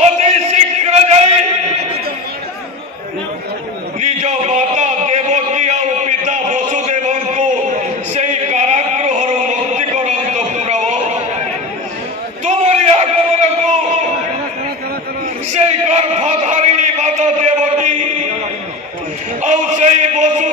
अति शीघ्र जाई निज माता देवकी आ पिता वसुदेव को से कारागृह मुक्ति करंत प्रभु तुमरी आगमन को से गर्भधारिणी माता देवकी और से वसु